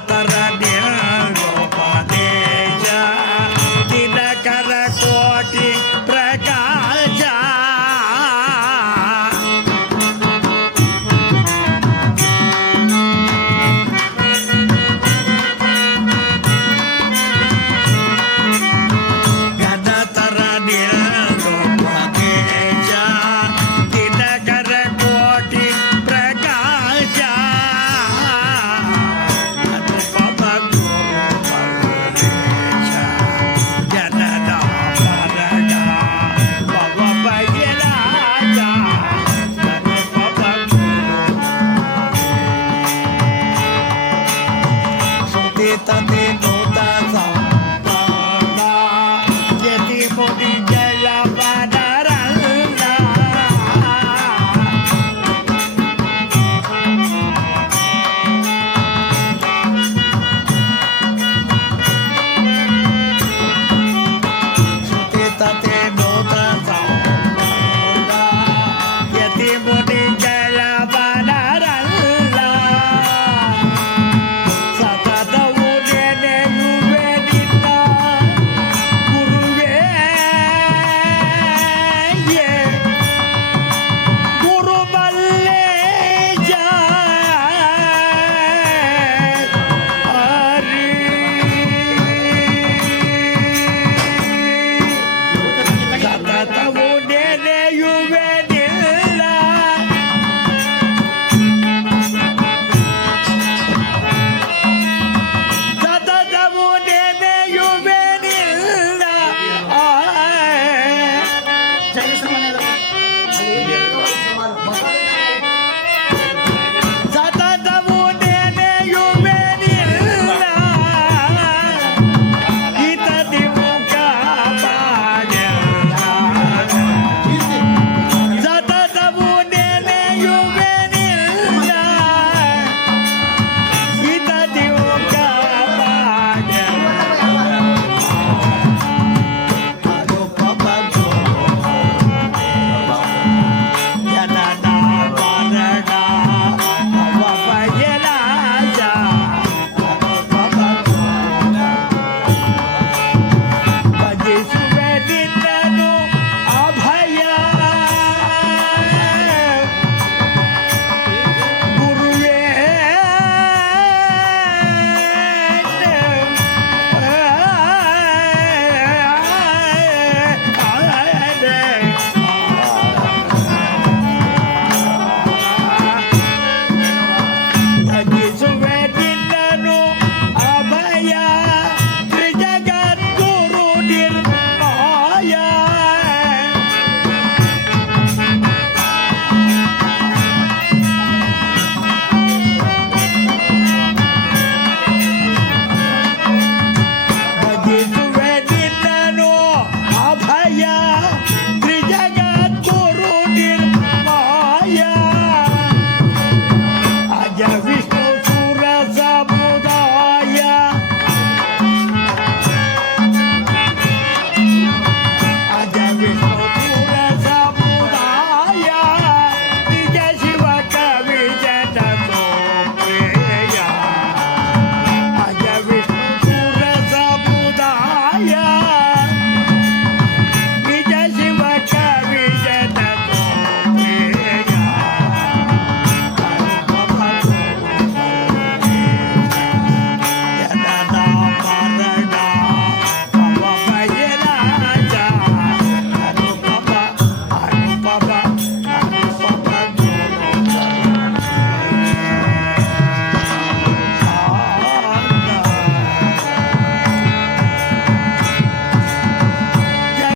matar.